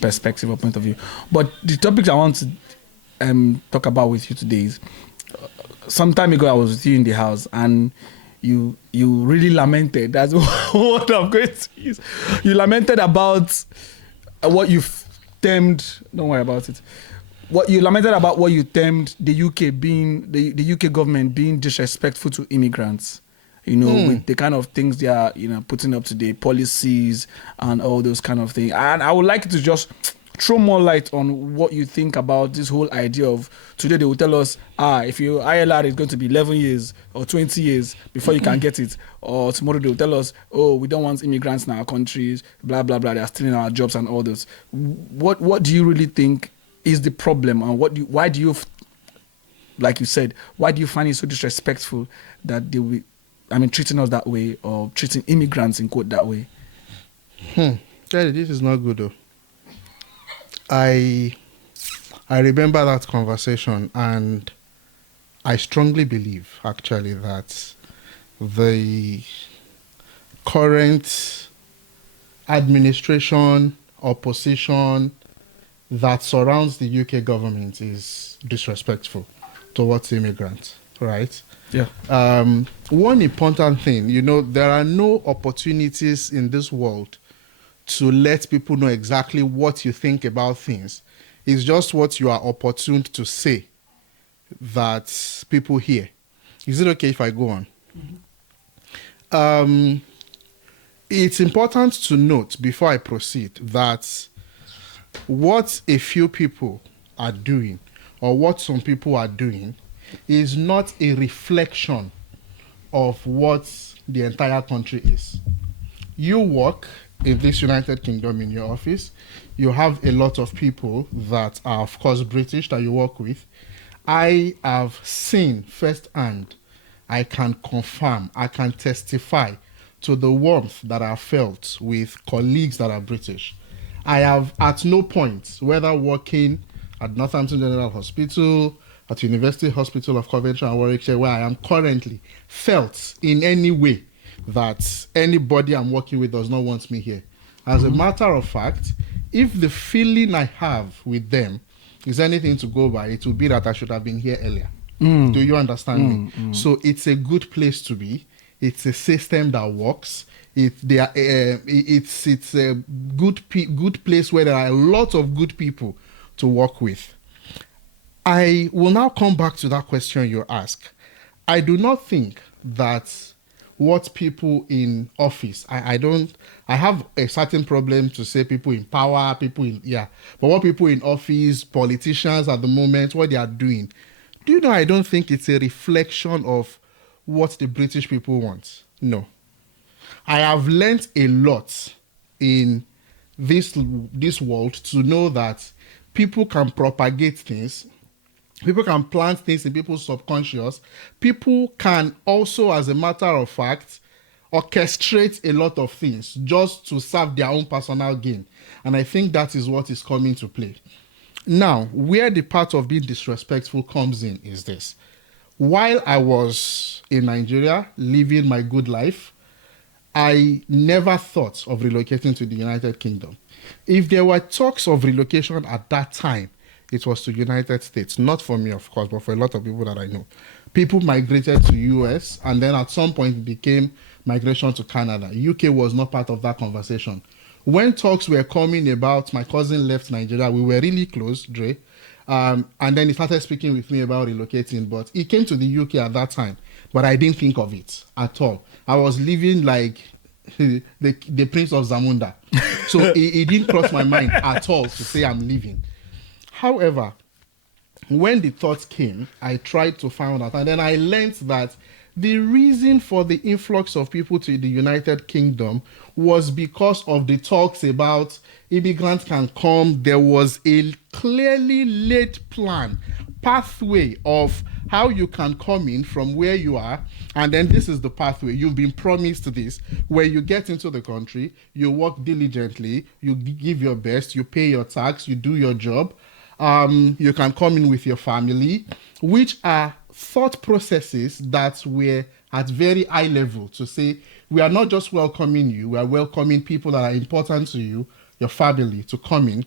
perspective or point of view. But the topics I want to talk about with you today is some time ago I was with you in the house and you really lamented. That's what I'm going to use. You lamented about what you've termed. Don't worry about it. What you lamented about what you termed the UK being the UK government being disrespectful to immigrants. With the kind of things they are, putting up today, policies and all those kind of things. And I would like you to just throw more light on what you think about this whole idea of today they will tell us, if your ILR is going to be 11 years or 20 years before you can get it. Or tomorrow they will tell us, we don't want immigrants in our countries, blah, blah, blah. They are stealing our jobs and all this. What do you really think is the problem? And why do you, like you said, why do you find it so disrespectful that they will, treating us that way or treating immigrants in quote that way? This is not good though. I remember that conversation, and I strongly believe actually that the current administration or position that surrounds the UK government is disrespectful towards immigrants, right? Yeah. One important thing, there are no opportunities in this world to let people know exactly what you think about things. It's just what you are opportune to say that people hear. Is it okay if I go on? Mm-hmm. It's important to note before I proceed that what a few people are doing or what some people are doing is not a reflection of what the entire country is. You work in this United Kingdom in your office, you have a lot of people that are, of course, British that you work with. I have seen firsthand, I can confirm, I can testify to the warmth that I felt with colleagues that are British. I have at no point, whether working at Northampton General Hospital, at University Hospital of Coventry and Warwickshire, where I am currently, felt in any way that anybody I'm working with does not want me here. As a matter of fact, if the feeling I have with them is anything to go by, it will be that I should have been here earlier. Do you understand me? So it's a good place to be. It's a system that works. It's a good place where there are a lot of good people to work with. I will now come back to that question you ask. I do not think that what people in office, I have a certain problem to say people in power, but what people in office, politicians at the moment, what they are doing, I don't think it's a reflection of what the British people want. No. I have learned a lot in this world to know that people can propagate things. People can plant things in people's subconscious. People can also, as a matter of fact, orchestrate a lot of things just to serve their own personal gain. And I think that is what is coming to play. Now, where the part of being disrespectful comes in is this. While I was in Nigeria living my good life, I never thought of relocating to the United Kingdom. If there were talks of relocation at that time, it was to United States. Not for me, of course, but for a lot of people that I know. People migrated to US, and then at some point it became migration to Canada. UK was not part of that conversation. When talks were coming about, my cousin left Nigeria, we were really close, Dre, and then he started speaking with me about relocating, but he came to the UK at that time, but I didn't think of it at all. I was living like the Prince of Zamunda. So it didn't cross my mind at all to say I'm leaving. However, when the thought came, I tried to find out, and then I learned that the reason for the influx of people to the United Kingdom was because of the talks about immigrants can come. There was a clearly laid plan, pathway of how you can come in from where you are, and then this is the pathway. You've been promised this, where you get into the country, you work diligently, you give your best, you pay your tax, you do your job. You can come in with your family, which are thought processes that were at very high level to say, we are not just welcoming you, we are welcoming people that are important to you your family to come in.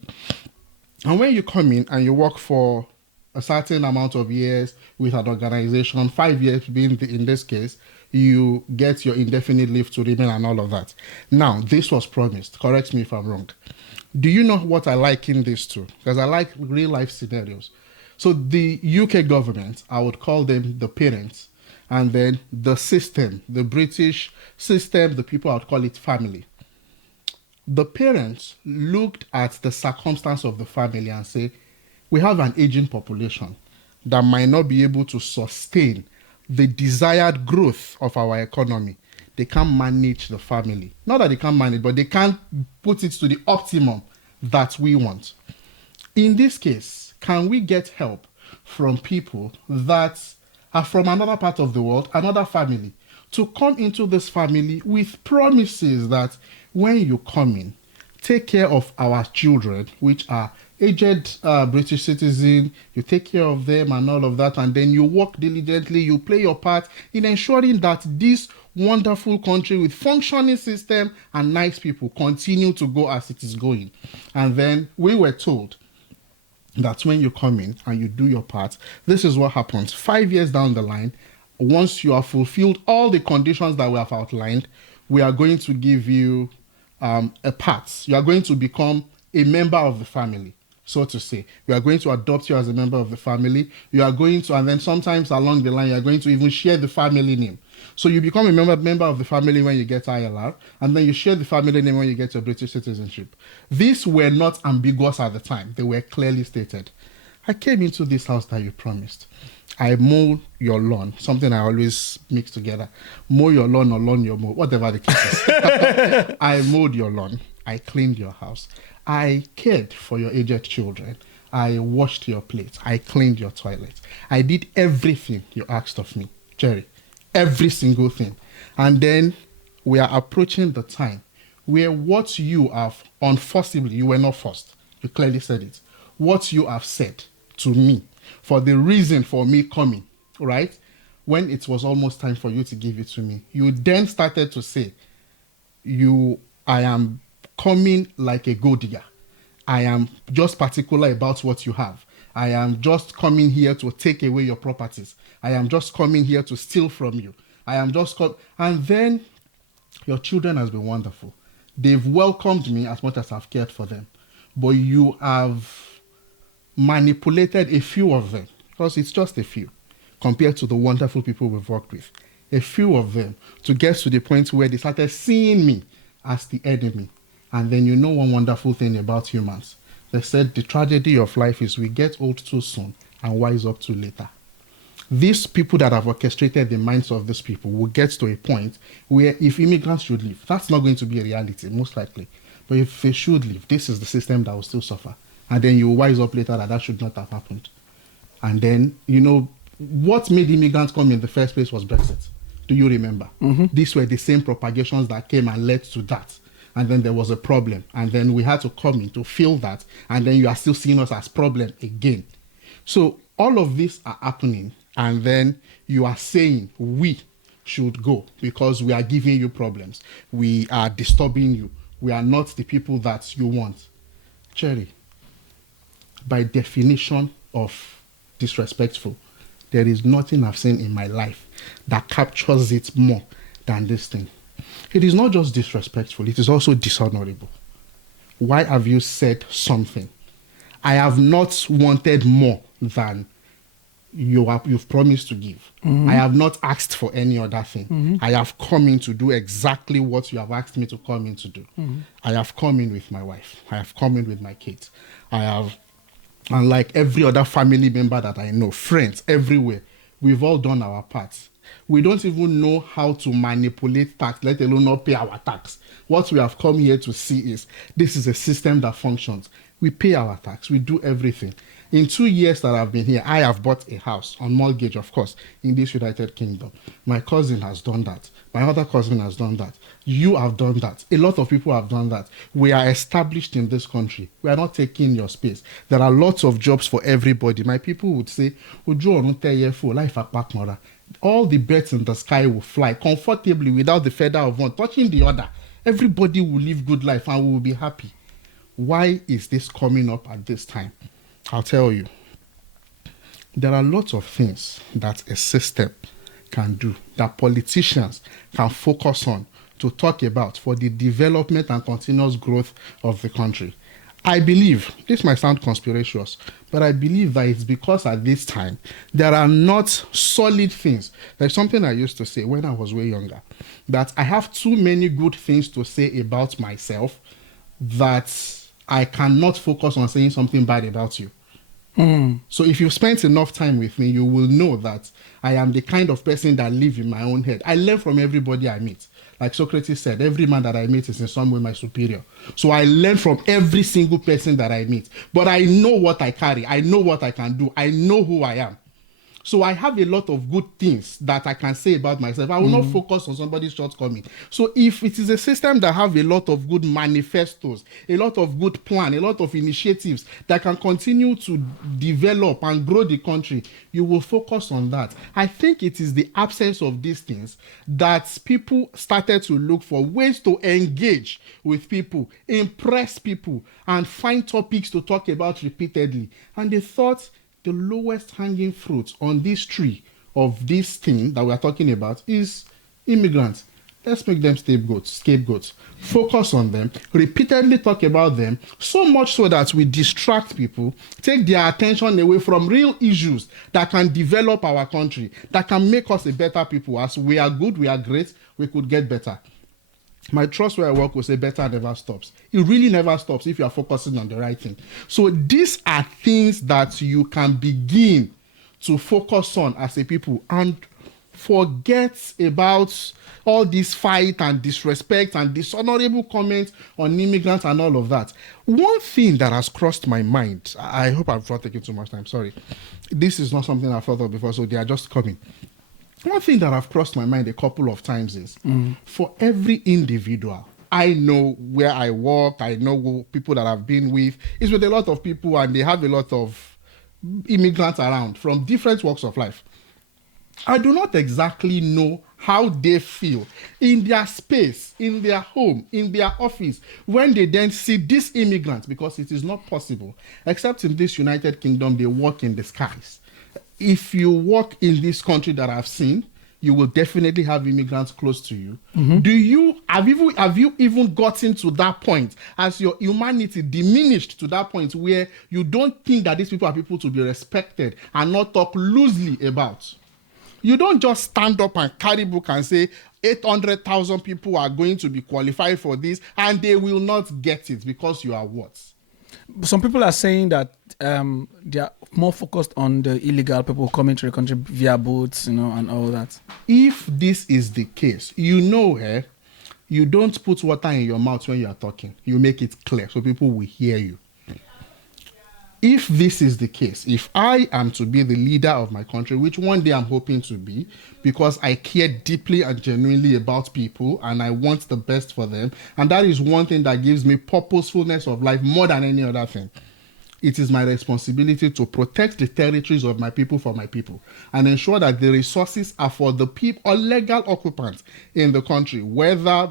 And when you come in and you work for a certain amount of years with an organization, 5 years being in this case, you get your indefinite leave to remain and all of that. Now, this was promised. Correct me if I'm wrong. Do you know what I liken this to? Because I like real life scenarios. So the UK government, I would call them the parents, and then the system, the British system, the people, I would call it family. The parents looked at the circumstance of the family and say, we have an aging population that might not be able to sustain the desired growth of our economy. They can't manage the family. Not that they can't manage, but they can't put it to the optimum that we want. In this case, can we get help from people that are from another part of the world, another family, to come into this family with promises that when you come in, take care of our children, which are aged British citizens, you take care of them and all of that, and then you work diligently, you play your part in ensuring that this wonderful country with functioning system and nice people continue to go as it is going. And then we were told that when you come in and you do your part, this is what happens. 5 years down the line, once you have fulfilled all the conditions that we have outlined, we are going to give you a part. You are going to become a member of the family, so to say. We are going to adopt you as a member of the family. You are going to, and then sometimes along the line, you are going to even share the family name. So you become a member of the family when you get ILR, and then you share the family name when you get your British citizenship. These were not ambiguous at the time. They were clearly stated. I came into this house that you promised. I mow your lawn, something I always mix together. Mow your lawn or lawn your mow, whatever the case is. I mowed your lawn. I cleaned your house. I cared for your aged children. I washed your plates. I cleaned your toilet. I did everything you asked of me, Jerry. Every single thing. And then we are approaching the time where what you have unforcibly, you were not forced. You clearly said it. What you have said to me for the reason for me coming, right? When it was almost time for you to give it to me, you then started to say, I am coming like a gold digger. I am just particular about what you have. I am just coming here to take away your properties. I am just coming here to steal from you. I am just and then your children has been wonderful. They've welcomed me as much as I've cared for them. But you have manipulated a few of them, because it's just a few, compared to the wonderful people we've worked with. A few of them to get to the point where they started seeing me as the enemy. And then you know one wonderful thing about humans. They said the tragedy of life is we get old too soon and wise up too later. These people that have orchestrated the minds of these people will get to a point where if immigrants should leave, that's not going to be a reality, most likely. But if they should leave, this is the system that will still suffer. And then you wise up later that should not have happened. And then, what made immigrants come in the first place was Brexit. Do you remember? Mm-hmm. These were the same propagations that came and led to that. And then there was a problem. And then we had to come in to fill that. And then you are still seeing us as problem again. So all of this are happening. And then you are saying we should go because we are giving you problems. We are disturbing you. We are not the people that you want. Cherry, by definition of disrespectful, there is nothing I've seen in my life that captures it more than this thing. It is not just disrespectful, it is also dishonorable. Why have you said something? I have not wanted more than you've promised to give. Mm-hmm. I have not asked for any other thing. Mm-hmm. I have come in to do exactly what you have asked me to come in to do. Mm-hmm. I have come in with my wife. I have come in with my kids. And like every other family member that I know, friends everywhere, we've all done our parts. We don't even know how to manipulate tax, let alone not pay our tax. What we have come here to see is this is a system that functions. We pay our tax. We do everything. In 2 years that I've been here, I have bought a house on mortgage, of course, in this United Kingdom. My cousin has done that. My other cousin has done that. You have done that. A lot of people have done that. We are established in this country. We are not taking your space. There are lots of jobs for everybody. My people would say, all the birds in the sky will fly comfortably without the feather of one touching the other. Everybody will live good life and we will be happy. why is this coming up at this time? I'll tell you. There are lots of things that a system can do, that politicians can focus on to talk about for the development and continuous growth of the country. I believe, this might sound conspiracious, but I believe that it's because at this time, there are not solid things. There's something I used to say when I was way younger, that I have too many good things to say about myself that I cannot focus on saying something bad about you. So if you've spent enough time with me, you will know that I am the kind of person that live in my own head. I learn from everybody I meet. Like Socrates said, every man that I meet is in some way my superior. So I learn from every single person that I meet. But I know what I carry. I know what I can do. I know who I am. So I have a lot of good things that I can say about myself. I will not focus on somebody's shortcoming. So if it is a system that have a lot of good manifestos, a lot of good plan, a lot of initiatives that can continue to develop and grow the country, you will focus on that. I think it is the absence of these things that people started to look for ways to engage with people, impress people, and find topics to talk about repeatedly. And they thought the lowest hanging fruit on this tree of this thing that we are talking about is immigrants. Let's make them scapegoats. Focus on them, repeatedly talk about them, so much so that we distract people, take their attention away from real issues that can develop our country, that can make us a better people. As we are good, we are great, we could get better. My trust where I work will say better never stops. It really never stops if you are focusing on the right thing. So these are things that you can begin to focus on as a people and forget about all this fight and disrespect and dishonorable comments on immigrants and all of that. One thing that has crossed my mind, I hope I've not taken too much time, sorry. This is not something I've thought of before, so they are just coming. One thing that have crossed my mind a couple of times is for every individual, I know where I work, I know people that I've been with, is with a lot of people and they have a lot of immigrants around from different walks of life. I do not exactly know how they feel in their space, in their home, in their office, when they then see these immigrants, because it is not possible, except in this United Kingdom, they walk in the skies. If you walk in this country that I've seen, you will definitely have immigrants close to you. Have you even gotten to that point as your humanity diminished to that point where you don't think that these people are people to be respected and not talk loosely about? You don't just stand up and carry book and say 800,000 people are going to be qualified for this and they will not get it because you are what? Some people are saying that they are more focused on the illegal people coming to the country via boats, and all that. If this is the case, you don't put water in your mouth when you are talking. You make it clear so people will hear you. If this is the case, if I am to be the leader of my country, which one day I'm hoping to be, because I care deeply and genuinely about people and I want the best for them, and that is one thing that gives me purposefulness of life more than any other thing. It is my responsibility to protect the territories of my people for my people and ensure that the resources are for the people or legal occupants in the country, whether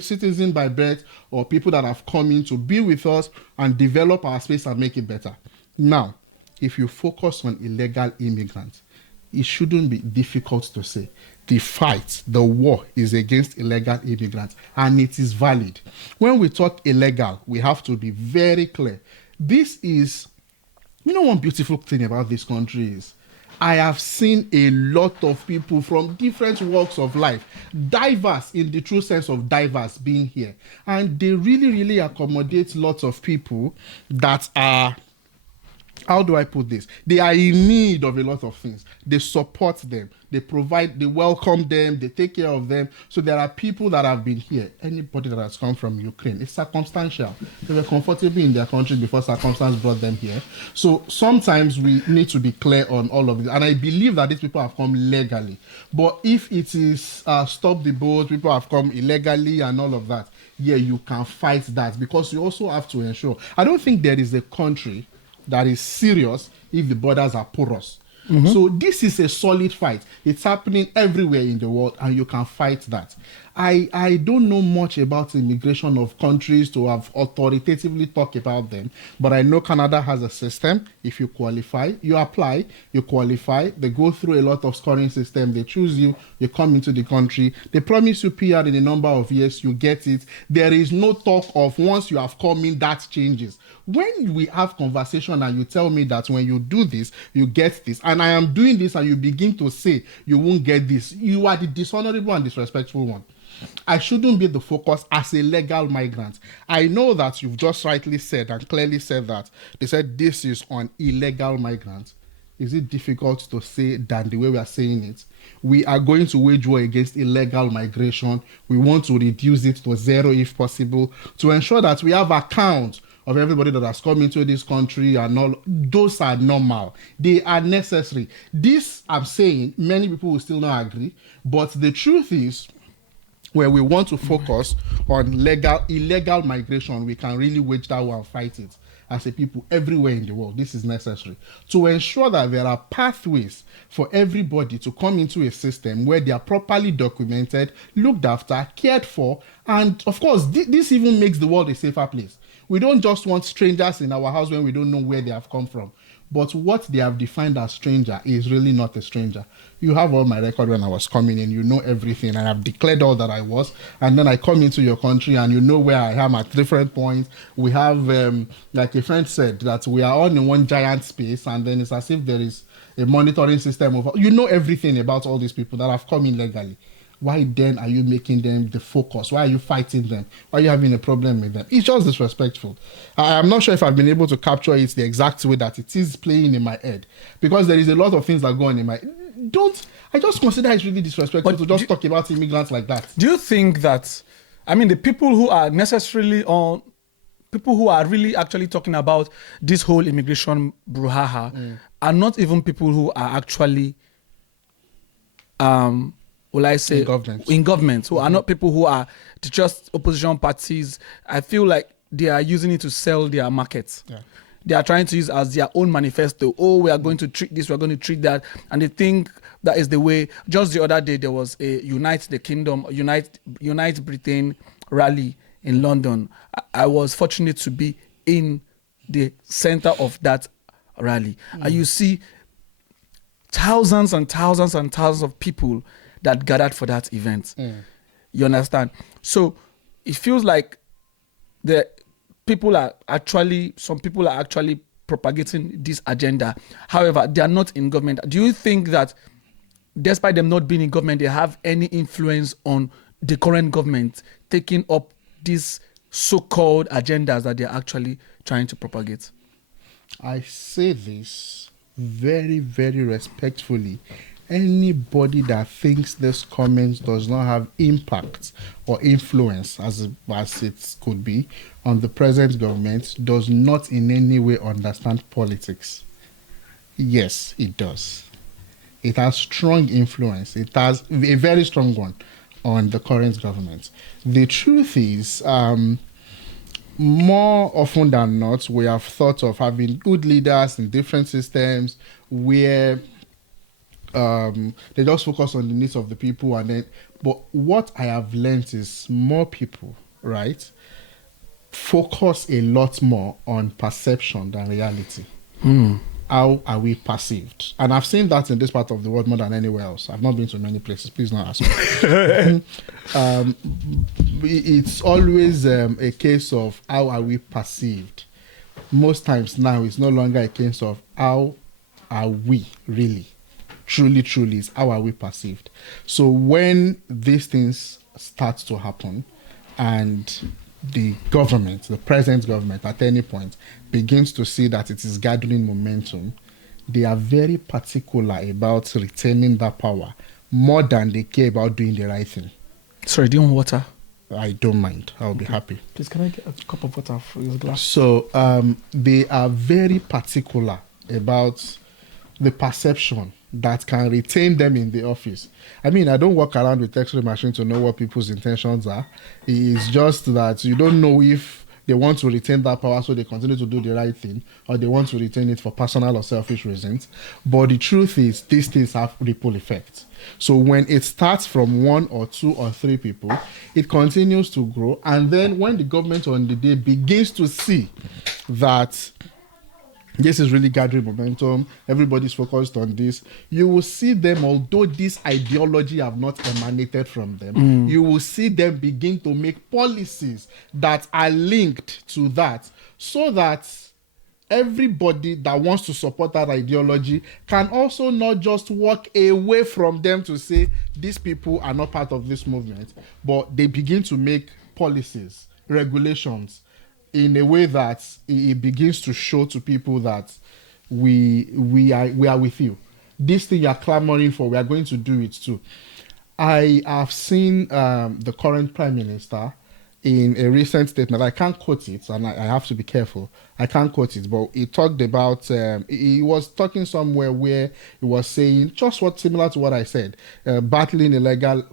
citizen by birth or people that have come in to be with us and develop our space and make it better. Now, if you focus on illegal immigrants, it shouldn't be difficult to say the fight, the war is against illegal immigrants, and it is valid. When we talk illegal, we have to be very clear. This is, one beautiful thing about this country is I have seen a lot of people from different walks of life, diverse in the true sense of diverse, being here. And they really, really accommodate lots of people that are, how do I put this? They are in need of a lot of things. They support them. They provide, they welcome them, they take care of them. So there are people that have been here. Anybody that has come from Ukraine, it's circumstantial. They were comfortable in their country before circumstance brought them here. So sometimes we need to be clear on all of this. And I believe that these people have come legally. But if it is stop the boat, people have come illegally and all of that, yeah, you can fight that because you also have to ensure. I don't think there is a country that is serious if the borders are porous. So this is a solid fight. It's happening everywhere in the world and you can fight that. I don't know much about immigration of countries to have authoritatively talk about them, but I know Canada has a system. If you qualify, you apply, you qualify, they go through a lot of scoring system, they choose you, you come into the country, they promise you PR in a number of years, you get it. There is no talk of once you have come in, that changes. When we have conversation and you tell me that when you do this, you get this, and I am doing this and you begin to say you won't get this, you are the dishonorable and disrespectful one. I shouldn't be the focus as a legal migrant. I know that you've just rightly said and clearly said that they said this is on illegal migrants. Is it difficult to say than the way we are saying it? We are going to wage war against illegal migration. We want to reduce it to zero if possible, to ensure that we have account of everybody that has come into this country, and all those are normal. They are necessary. This, I'm saying, many people will still not agree, but the truth is, where we want to focus on illegal migration, we can really wage that war and fight it as a people everywhere in the world. This is necessary to ensure that there are pathways for everybody to come into a system where they are properly documented, looked after, cared for, and of course, this even makes the world a safer place. We don't just want strangers in our house when we don't know where they have come from. But what they have defined as stranger is really not a stranger. You have all my record when I was coming in. You know everything. I have declared all that I was. And then I come into your country and you know where I am at different points. We have, like a friend said, that we are all in one giant space. And then it's as if there is a monitoring system of... You know everything about all these people that have come in legally. Why then are you making them the focus? Why are you fighting them? Why are you having a problem with them? It's just disrespectful. I'm not sure if I've been able to capture it the exact way that it is playing in my head, because there is a lot of things that go on in my... I just consider it really disrespectful to just talk about immigrants like that. Do you think that, I mean, the people who are necessarily on, people who are really actually talking about this whole immigration brouhaha are not even people who are actually... will I say in government, who are not people who are just opposition parties? I feel like they are using it to sell their markets. Yeah. They are trying to use as their own manifesto. Oh, we are going to treat this, we are going to treat that, and they think that is the way. Just the other day, there was a Unite the Kingdom, Unite Britain rally in London. I was fortunate to be in the center of that rally, and you see thousands and thousands and thousands of people that gathered for that event. You understand? So it feels like some people are actually propagating this agenda. However, they are not in government. Do you think that despite them not being in government, they have any influence on the current government taking up these so-called agendas that they're actually trying to propagate? I say this very, very respectfully. Anybody that thinks this comment does not have impact or influence, as it could be, on the present government does not in any way understand politics. Yes, it does. It has strong influence. It has a very strong one on the current government. The truth is, more often than not, we have thought of having good leaders in different systems where they just focus on the needs of the people, but what I have learned is more people, right, focus a lot more on perception than reality. How are we perceived? And I've seen that in this part of the world more than anywhere else. I've not been to many places. Please don't ask me. It's always a case of how are we perceived. Most times now, it's no longer a case of how are we really. Truly is how are we perceived. So when these things start to happen and the government, the present government at any point begins to see that it is gathering momentum, they are very particular about retaining that power more than they care about doing the right thing. Sorry, do you want water? I don't mind. I'll be happy. Please, can I get a cup of water for your glass? So they are very particular about the perception that can retain them in the office. I mean, I don't walk around with X-ray machine to know what people's intentions are. It's just that you don't know if they want to retain that power so they continue to do the right thing, or they want to retain it for personal or selfish reasons. But the truth is, these things have ripple effects. So when it starts from 1 or 2 or 3 people, it continues to grow. And then when the government on the day begins to see that this is really gathering momentum, everybody's focused on this, you will see them, although this ideology have not emanated from them, you will see them begin to make policies that are linked to that, so that everybody that wants to support that ideology can also not just walk away from them to say these people are not part of this movement, but they begin to make policies, regulations, in a way that it begins to show to people that we are with you. This thing you are clamoring for, we are going to do it too. I have seen the current Prime Minister in a recent statement. I can't quote it, and I have to be careful. I can't quote it, but he talked about, he was talking somewhere where he was saying just what similar to what I said, battling illegal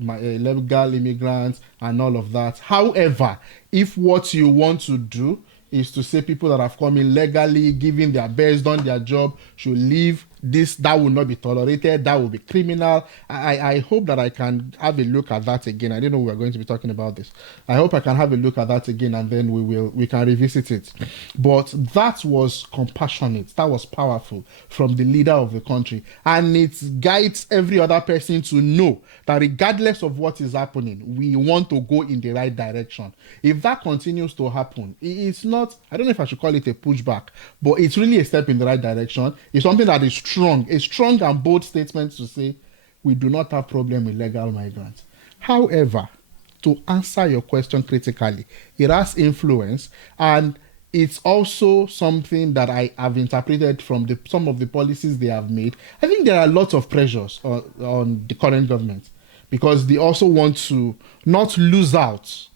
immigrants and all of that. However, if what you want to do is to say people that have come in legally, giving their best, done their job, should leave, that will not be tolerated, that will be criminal. I hope that I can have a look at that again. I didn't know we were going to be talking about this. I hope I can have a look at that again, and then we can revisit it. But that was compassionate, that was powerful from the leader of the country, and it guides every other person to know that regardless of what is happening, we want to go in the right direction. If that continues to happen, it's not, I don't know if I should call it a pushback, but it's really a step in the right direction. It's something that is strong, a strong and bold statement to say we do not have problem with legal migrants. However, to answer your question critically, it has influence, and it's also something that I have interpreted from some of the policies they have made. I think there are lots of pressures on the current government, because they also want to not lose out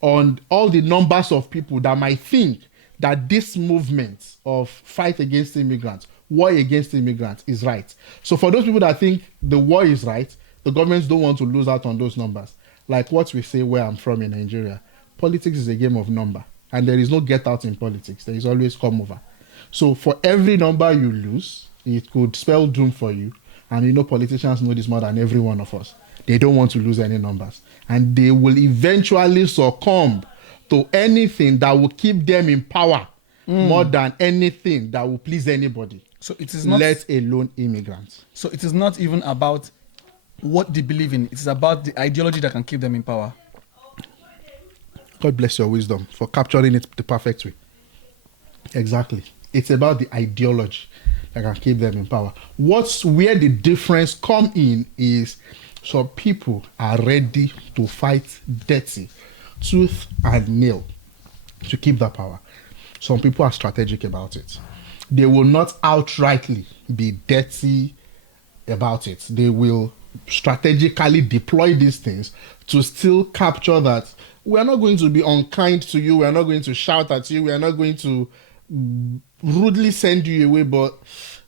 on all the numbers of people that might think that this movement of fight against immigrants, war against immigrants, is right. So for those people that think the war is right, the governments don't want to lose out on those numbers. Like what we say where I'm from in Nigeria, politics is a game of number, and there is no get out in politics. There is always come over. So for every number you lose, it could spell doom for you. And you know, politicians know this more than every one of us. They don't want to lose any numbers, and they will eventually succumb to anything that will keep them in power more than anything that will please anybody. So it is not, let alone immigrants. So it is not even about what they believe in. It is about the ideology that can keep them in power. God bless your wisdom for capturing it the perfect way. Exactly. It's about the ideology that can keep them in power. Where the difference come in is some people are ready to fight dirty, tooth and nail, to keep that power. Some people are strategic about it. They will not outrightly be dirty about it. They will strategically deploy these things to still capture that we are not going to be unkind to you, we are not going to shout at you, we are not going to rudely send you away, but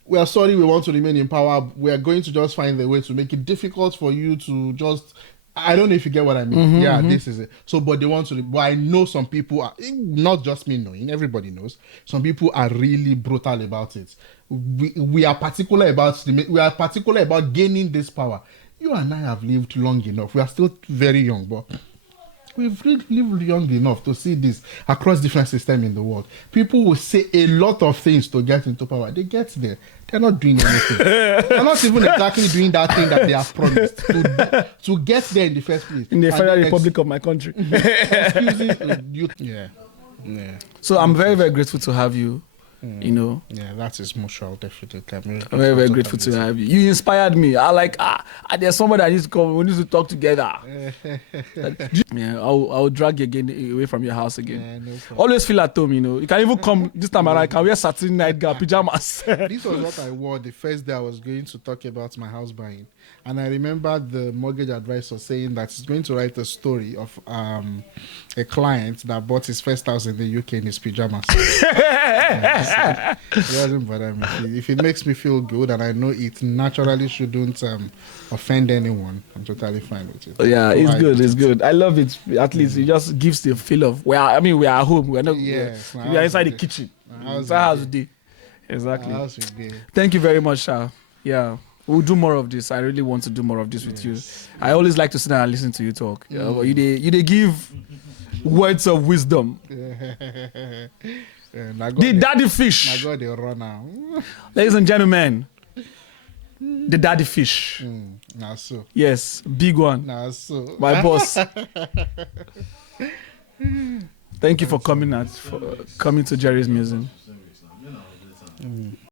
we are sorry, we want to remain in power. We are going to just find a way to make it difficult for you to just, I don't know if you get what I mean. This is it. So, but they want to, but I know some people are, not just me knowing, everybody knows, some people are really brutal about it. We are particular about gaining this power. You and I have lived long enough. We are still very young, but we've lived young enough to see this across different systems in the world. People will say a lot of things to get into power. They get there. They're not doing anything. They're not even exactly doing that thing that they have promised to get there in the first place. In the Federal Republic of my country. Yeah. So I'm very, very grateful to have you. You know, yeah, that is mutual, definitely. I'm very, very grateful to have you. You inspired me. I like, there's somebody that needs to come. We need to talk together. Yeah, I'll drag you again away from your house again. Yeah, no problem. Always feel at home, you know. You can even come this time around. I can wear satin nightgown, pajamas. This was what I wore the first day I was going to talk about my house buying. And I remember the mortgage advisor saying that he's going to write a story of a client that bought his first house in the UK in his pajamas. doesn't bother me. If it makes me feel good and I know it naturally shouldn't offend anyone, I'm totally fine with it. Yeah, So it's I- good. It's good. I love it. At least it just gives the feel of we are at home. We're not. Yes, we are inside the house kitchen. house It's our house will today. Exactly. House will be. Thank you very much, Sha. Yeah. We'll do more of this. I really want to do more of this with you. I always like to sit down and listen to you talk. But you they give words of wisdom. The daddy I fish. got the runner. Ladies and gentlemen, the daddy fish. Now so. Yes, big one. Now so. My boss. Thank you for coming to Jerry's Museum.